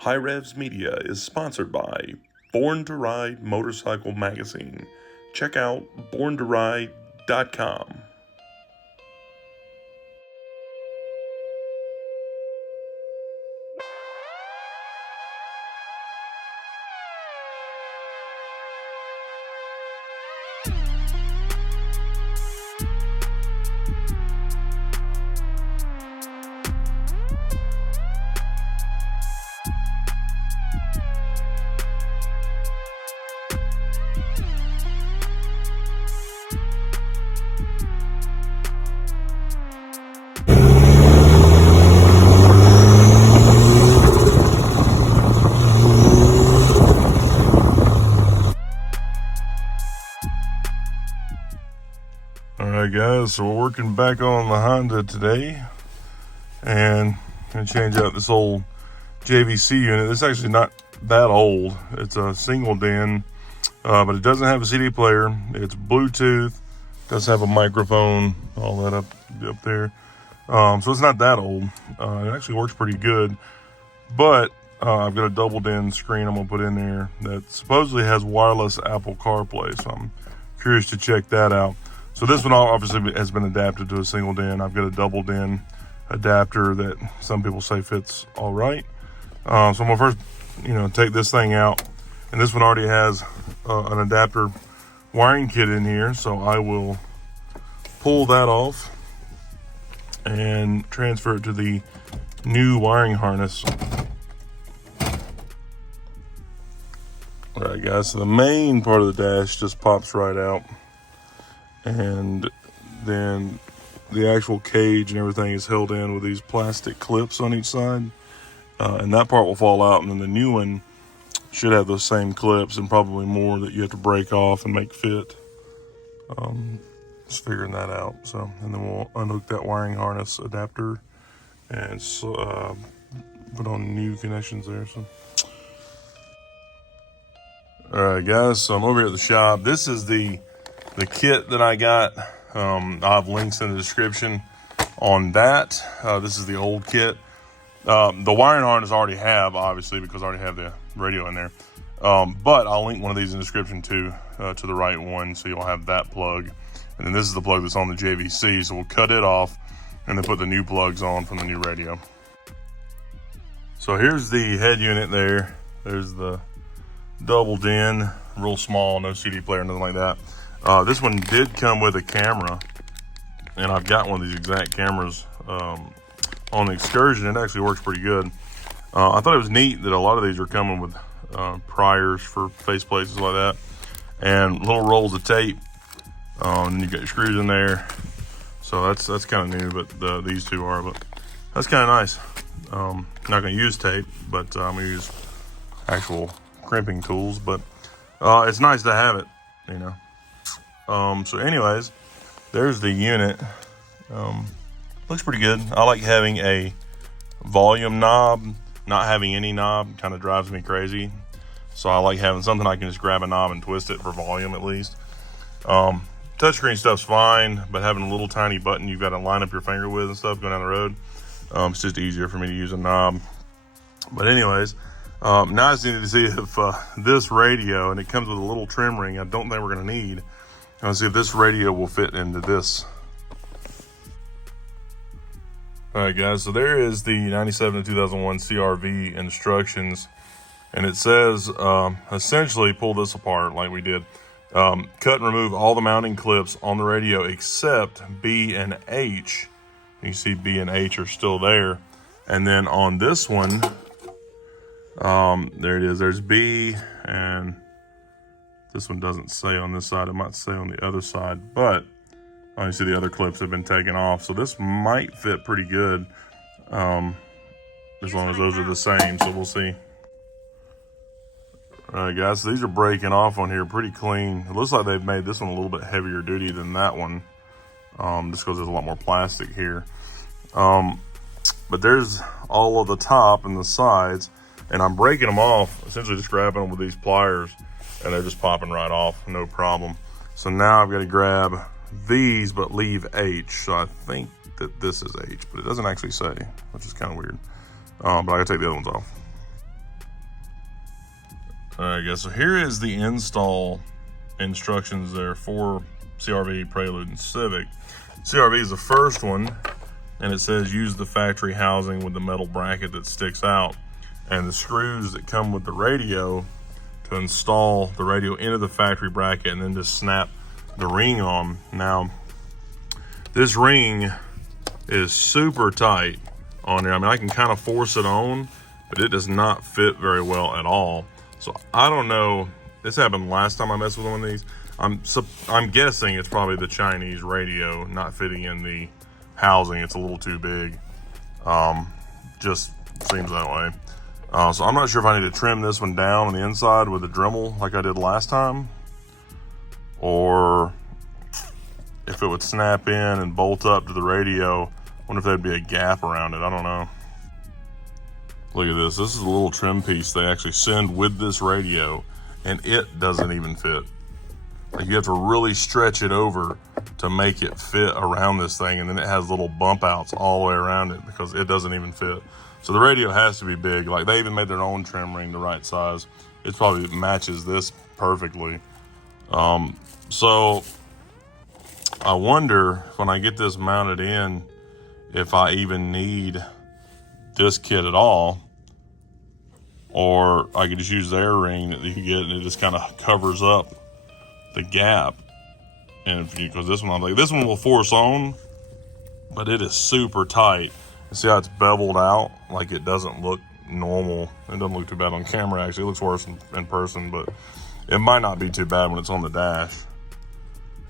HiRevz Media is sponsored by Born to Ride Motorcycle Magazine. Check out borntoride.com. Alright guys, so we're working back on the Honda today, and I'm going to change out this old JVC unit. It's actually not that old. It's a single DIN, but it doesn't have a CD player. It's Bluetooth, does have a microphone, all that up there. So it's not that old. It actually works pretty good, but I've got a double DIN screen I'm going to put in there that supposedly has wireless Apple CarPlay, so I'm curious to check that out. So this one obviously has been adapted to a single DIN. I've got a double DIN adapter that some people say fits all right. So I'm gonna first, take this thing out, and this one already has an adapter wiring kit in here. So I will pull that off and transfer it to the new wiring harness. All right, guys. So the main part of the dash just pops right out. And then the actual cage and everything is held in with these plastic clips on each side. And that part will fall out, and then the new one should have those same clips and probably more that you have to break off and make fit. Just figuring that out. So, and then we'll unhook that wiring harness adapter and put on new connections there. So, all right, guys. So I'm over here at the shop. This is the kit that I got. I'll have links in the description on that. This is the old kit. The wiring harness I already have, obviously, because I already have the radio in there. But I'll link one of these in the description too, to the right one, so you'll have that plug. And then this is the plug that's on the JVC, so we'll cut it off and then put the new plugs on from the new radio. So here's the head unit there. There's the double DIN, real small, no CD player, nothing like that. This one did come with a camera, and I've got one of these exact cameras on the Excursion. It actually works pretty good. I thought it was neat that a lot of these are coming with priors for faceplates like that, and little rolls of tape. And you got your screws in there, so that's kind of new. But these two are, but that's kind of nice. Not going to use tape, but I'm going to use actual crimping tools. But it's nice to have it, So anyways, there's the unit. Looks pretty good. I like having a volume knob. Not having any knob kind of drives me crazy. So I like having something I can just grab a knob and twist it for volume at least. Touchscreen stuff's fine, but having a little tiny button you've got to line up your finger with and stuff going down the road, it's just easier for me to use a knob. But anyways, now I just need to see if this radio, and it comes with a little trim ring I don't think we're going to need. Let's see if this radio will fit into this. All right, guys, so there is the 97 to 2001 CR-V instructions, and it says essentially pull this apart like we did. Cut and remove all the mounting clips on the radio except B and H. You see B and H are still there. And then on this one, there it is. There's B, and this one doesn't say on this side. It might say on the other side, but you see the other clips have been taken off. So this might fit pretty good, as long as those are the same. So we'll see. All right, guys, so these are breaking off on here pretty clean. It looks like they've made this one a little bit heavier duty than that one, just because there's a lot more plastic here. But there's all of the top and the sides, and I'm breaking them off, essentially just grabbing them with these pliers, and they're just popping right off, no problem. So now I've got to grab these, but leave H. So I think that this is H, but it doesn't actually say, which is kind of weird. But I gotta take the other ones off. All right, guys, so here is the install instructions there for CR-V, Prelude, and Civic. CR-V is the first one, and it says use the factory housing with the metal bracket that sticks out and the screws that come with the radio to install the radio into the factory bracket and then just snap the ring on. Now, this ring is super tight on there. I mean, I can kind of force it on, but it does not fit very well at all. So I don't know. This happened last time I messed with one of these. I'm guessing it's probably the Chinese radio not fitting in the housing. It's a little too big. Just seems that way. So I'm not sure if I need to trim this one down on the inside with a Dremel like I did last time, or if it would snap in and bolt up to the radio. I wonder if there'd be a gap around it. I don't know. Look at this. This is a little trim piece they actually send with this radio, and it doesn't even fit. Like, you have to really stretch it over to make it fit around this thing, and then it has little bump outs all the way around it because it doesn't even fit. So the radio has to be big. Like, they even made their own trim ring the right size. It probably matches this perfectly. So I wonder when I get this mounted in if I even need this kit at all, or I could just use their ring that you can get and it just kind of covers up the gap. And because this one, I'm like, this one will force on, but it is super tight. See how it's beveled out? Like, it doesn't look normal. It doesn't look too bad on camera, actually. It looks worse in person, but it might not be too bad when it's on the dash.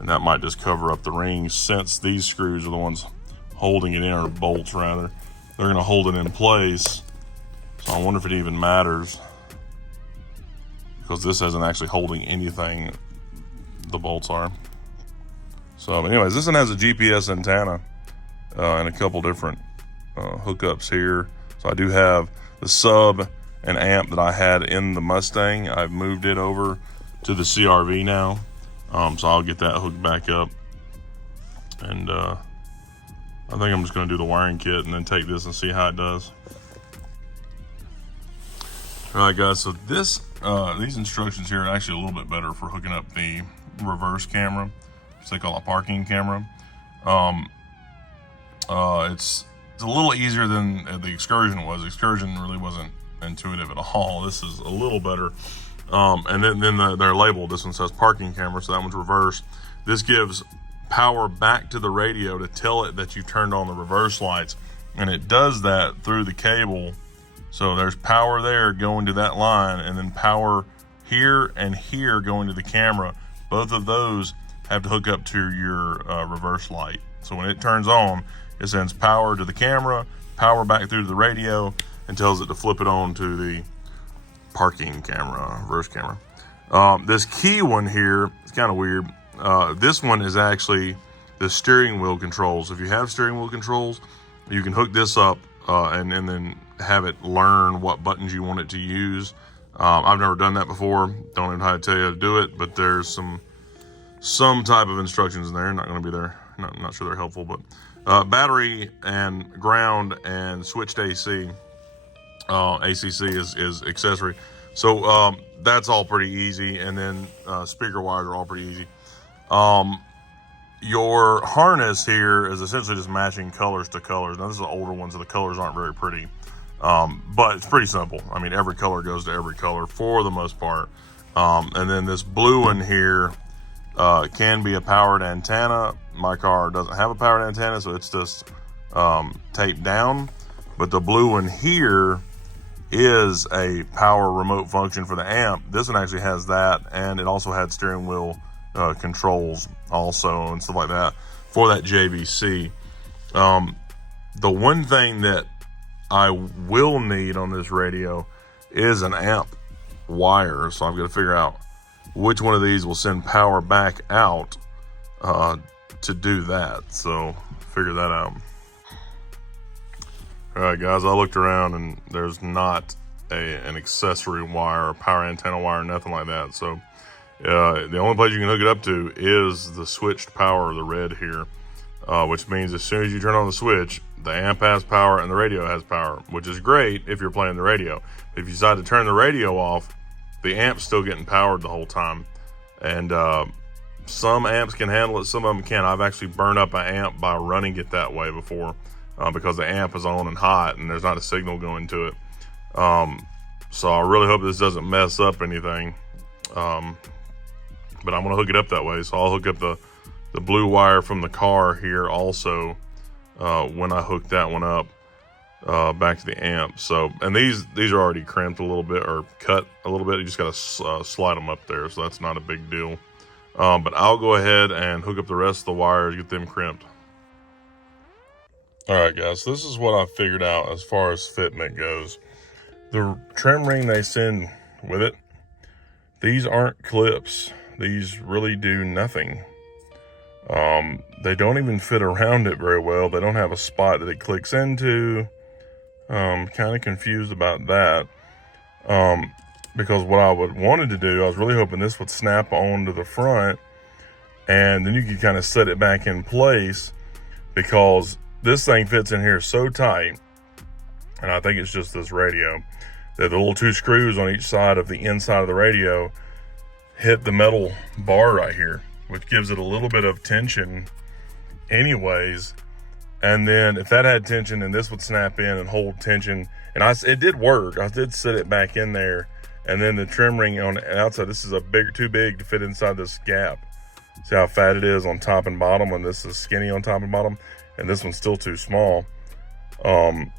And that might just cover up the rings, since these screws are the ones holding it in, or bolts rather. They're gonna hold it in place. So I wonder if it even matters, because this isn't actually holding anything. The bolts are. So anyways, this one has a GPS antenna and a couple different hookups here. So I do have the sub and amp that I had in the Mustang. I've moved it over to the CR-V now. So I'll get that hooked back up. And I think I'm just gonna do the wiring kit and then take this and see how it does. All right, guys, so these instructions here are actually a little bit better for hooking up the reverse camera, which they call a parking camera. It's a little easier than the Excursion was. Excursion really wasn't intuitive at all. This is a little better. And then they're labeled. This one says parking camera, so that one's reverse. This gives power back to the radio to tell it that you've turned on the reverse lights, and it does that through the cable. So there's power there going to that line, and then power here and here going to the camera. Both of those have to hook up to your reverse light. So when it turns on, it sends power to the camera, power back through to the radio, and tells it to flip it on to the parking camera, reverse camera. This key one here is kind of weird. This one is actually the steering wheel controls. If you have steering wheel controls, you can hook this up and then have it learn what buttons you want it to use. I've never done that before. Don't even know how to tell you how to do it, but there's some type of instructions in there. Not going to be there. Not sure they're helpful, but battery and ground and switched AC. ACC is accessory. So that's all pretty easy. And then speaker wires are all pretty easy. Your harness here is essentially just matching colors to colors. Now, this is an older one, so the colors aren't very pretty. But it's pretty simple. I mean, every color goes to every color for the most part. And then this blue one here can be a powered antenna. My car doesn't have a powered antenna, so it's just taped down. But the blue one here is a power remote function for the amp. This one actually has that, and it also had steering wheel controls also and stuff like that for that JVC. The one thing that I will need on this radio is an amp wire, so I'm going to figure out which one of these will send power back out to do that. So figure that out. All right, guys, I looked around and there's not an accessory wire, a power antenna wire, nothing like that. So the only place you can hook it up to is the switched power, the red here, which means as soon as you turn on the switch, the amp has power and the radio has power, which is great if you're playing the radio. If you decide to turn the radio off, the amp's still getting powered the whole time. And some amps can handle it, some of them can't. I've actually burned up an amp by running it that way before, because the amp is on and hot and there's not a signal going to it. So I really hope this doesn't mess up anything. But I'm gonna hook it up that way. So I'll hook up the blue wire from the car here also, when I hook that one up back to the amp. So, and these are already crimped a little bit, or cut a little bit. You just gotta slide them up there, so that's not a big deal. But I'll go ahead and hook up the rest of the wires, get them crimped. All right, guys, so this is what I figured out as far as fitment goes. The trim ring they send with it, these aren't clips. These really do nothing. They don't even fit around it very well. They don't have a spot that it clicks into. Kind of confused about that. Because what I wanted to do, I was really hoping this would snap onto the front, and then you could kind of set it back in place, because this thing fits in here so tight, and I think it's just this radio, that the little 2 screws on each side of the inside of the radio hit the metal bar right here, which gives it a little bit of tension anyways. And then if that had tension, then this would snap in and hold tension. And it did work. I did set it back in there. And then the trim ring on the outside, this is too big to fit inside this gap. See how fat it is on top and bottom, and this is skinny on top and bottom, and this one's still too small. And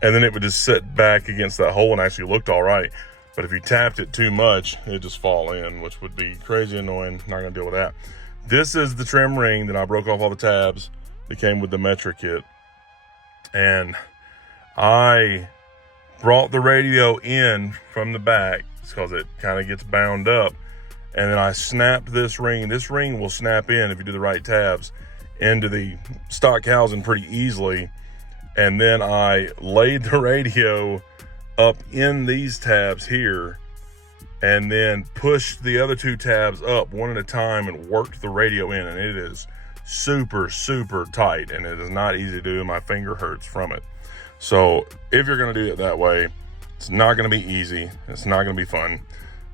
then it would just sit back against that hole and actually looked all right. But if you tapped it too much, it'd just fall in, which would be crazy annoying. Not gonna deal with that. This is the trim ring that I broke off all the tabs that came with the Metra kit. And I brought the radio in from the back because it kind of gets bound up. And then I snapped this ring. This ring will snap in, if you do the right tabs, into the stock housing pretty easily. And then I laid the radio up in these tabs here, and then pushed the other 2 tabs up one at a time and worked the radio in. And it is super, super tight, and it is not easy to do. My finger hurts from it. So if you're gonna do it that way, it's not gonna be easy. It's not gonna be fun.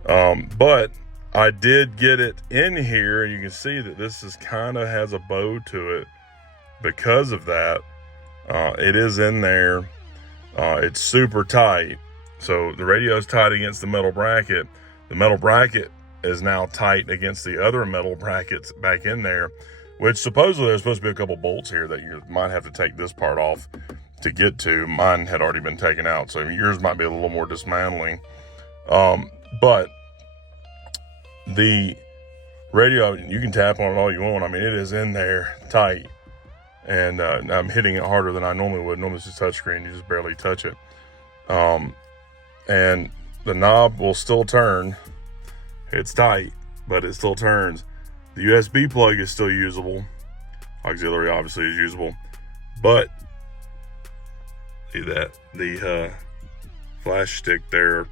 But I did get it in here, and you can see that this is kind of has a bow to it because of that. It is in there. It's super tight. So the radio is tight against the metal bracket. The metal bracket is now tight against the other metal brackets back in there, which supposedly there's supposed to be a couple bolts here that you might have to take this part off to get to. Mine had already been taken out, so yours might be a little more dismantling. But the radio, you can tap on it all you want. I mean, it is in there tight. And I'm hitting it harder than I normally would. Normally it's just touchscreen, you just barely touch it. And the knob will still turn. It's tight, but it still turns. The USB plug is still usable. Auxiliary obviously is usable. But see that, the flash stick there,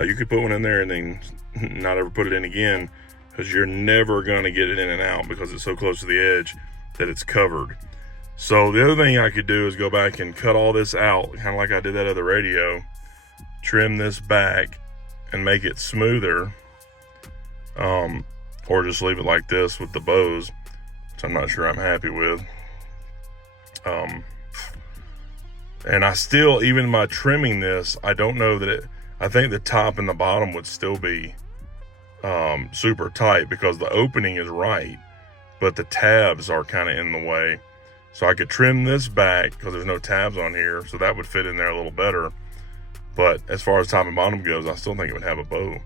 you could put one in there and then not ever put it in again, because you're never gonna get it in and out because it's so close to the edge that it's covered. So the other thing I could do is go back and cut all this out, kind of like I did that other radio, trim this back and make it smoother, or just leave it like this with the bows, which I'm not sure I'm happy with. And I still, even by trimming this, I don't know that I think the top and the bottom would still be super tight, because the opening is right, but the tabs are kind of in the way. So I could trim this back because there's no tabs on here, so that would fit in there a little better. But as far as top and bottom goes, I still think it would have a bow,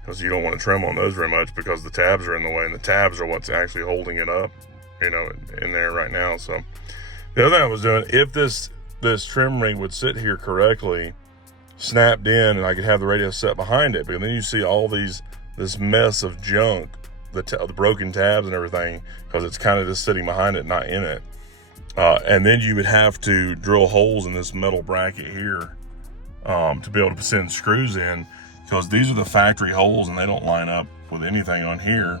because you don't want to trim on those very much because the tabs are in the way, and the tabs are what's actually holding it up, you know, in there right now. So the other thing I was doing, if this trim ring would sit here correctly, snapped in, and I could have the radio set behind it, but then you see all this mess of junk, the broken tabs and everything, because it's kind of just sitting behind it, not in it. And then you would have to drill holes in this metal bracket here to be able to send screws in, because these are the factory holes and they don't line up with anything on here.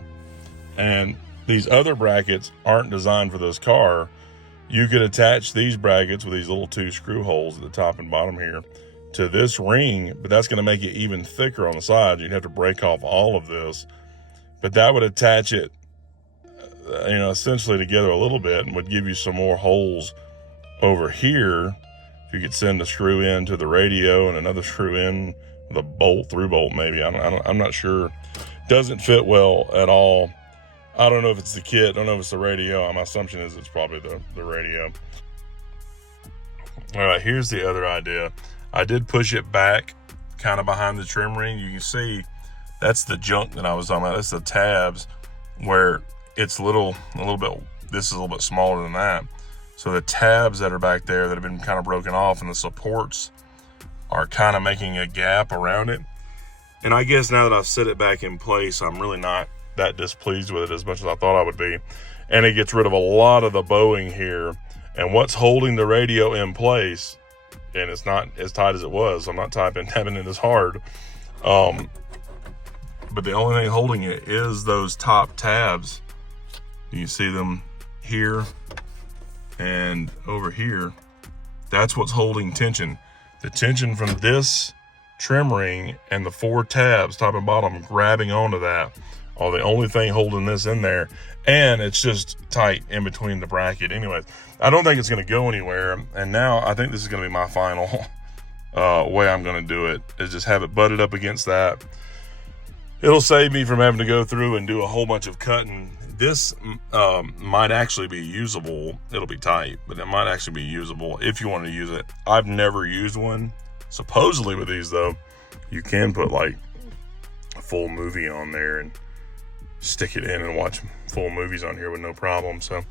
And these other brackets aren't designed for this car. You could attach these brackets with these little 2 screw holes at the top and bottom here to this ring, but that's going to make it even thicker on the side. You'd have to break off all of this, but that would attach it, essentially together a little bit, and would give you some more holes over here. If you could send a screw in to the radio and another screw in with a bolt, through bolt maybe. I'm not sure. Doesn't fit well at all. I don't know if it's the kit. I don't know if it's the radio. My assumption is it's probably the radio. All right, here's the other idea. I did push it back kind of behind the trim ring. You can see that's the junk that I was talking about. That's the tabs where it's a little bit, this is a little bit smaller than that. So the tabs that are back there that have been kind of broken off and the supports are kind of making a gap around it. And I guess now that I've set it back in place, I'm really not that displeased with it as much as I thought I would be. And it gets rid of a lot of the bowing here. And what's holding the radio in place, and it's not as tight as it was. I'm not tapping it as hard. But the only thing holding it is those top tabs. You see them here and over here. That's what's holding tension. The tension from this trim ring and the 4 tabs, top and bottom, grabbing onto that are the only thing holding this in there. And it's just tight in between the bracket. Anyways, I don't think it's going to go anywhere. And now I think this is going to be my final way I'm going to do it, is just have it butted up against that. It'll save me from having to go through and do a whole bunch of cutting. This might actually be usable. It'll be tight, but it might actually be usable if you want to use it. I've never used one. Supposedly with these though, you can put like a full movie on there and stick it in and watch full movies on here with no problem. So,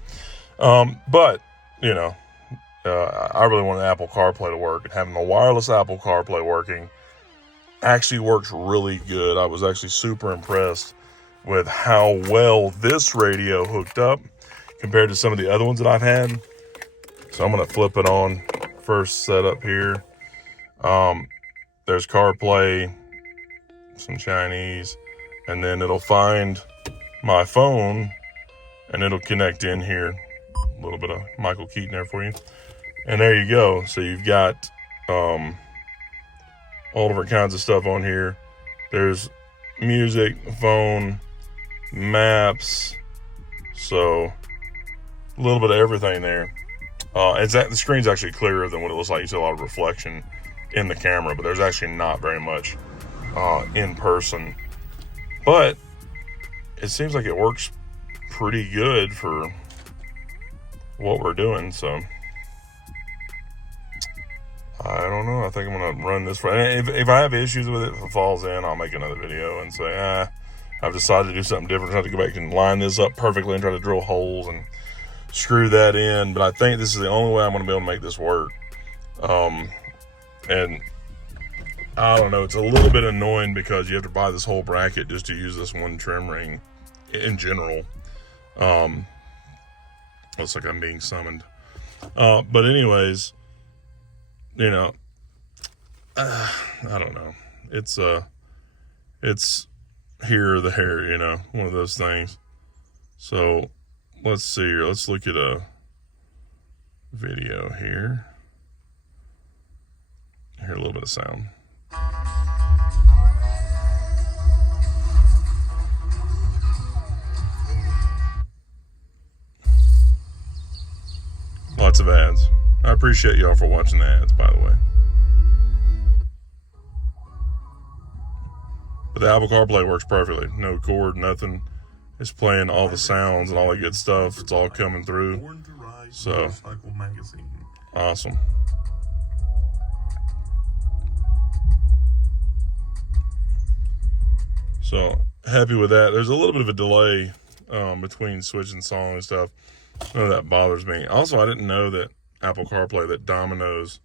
but I really want an Apple CarPlay to work, and having the wireless Apple CarPlay working actually works really good. I was actually super impressed with how well this radio hooked up compared to some of the other ones that I've had. So I'm going to flip it on first setup here. There's CarPlay, some Chinese, and then it'll find my phone and it'll connect in here. A little bit of Michael Keaton there for you. And there you go. So you've got all different kinds of stuff on here. There's music, phone, maps. So a little bit of everything there. The screen's actually clearer than what it looks like. You see a lot of reflection in the camera, but there's actually not very much in person. But it seems like it works pretty good for what we're doing. So I don't know. I think I'm going to run this. If I have issues with it, if it falls in, I'll make another video and say, I've decided to do something different. I have to go back and line this up perfectly and try to drill holes and screw that in. But I think this is the only way I'm going to be able to make this work. And I don't know, it's a little bit annoying because you have to buy this whole bracket just to use this one trim ring in general. Looks like I'm being summoned. But anyways, I don't know. It's here or there, one of those things. So let's see here. Let's look at a video here. Hear a little bit of sound. Lots of ads. I appreciate y'all for watching the ads, by the way. But the Apple CarPlay works perfectly. No cord, nothing. It's playing all the sounds and all that good stuff. It's all coming through. So, awesome. So, happy with that. There's a little bit of a delay between switching song and stuff. None of that bothers me. Also, I didn't know that Apple CarPlay, that Domino's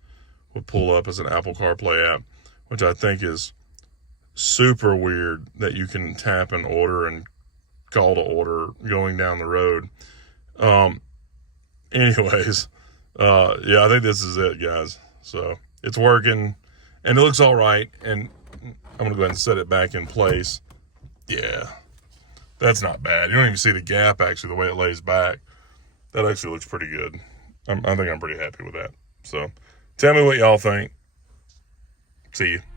would pull up as an Apple CarPlay app, which I think is super weird that you can tap an order and call to order going down the road. Anyways, I think this is it, guys. So it's working and it looks all right. And I'm going to go ahead and set it back in place. Yeah, that's not bad. You don't even see the gap, actually, the way it lays back. That actually looks pretty good. I think I'm pretty happy with that. So tell me what y'all think. See you.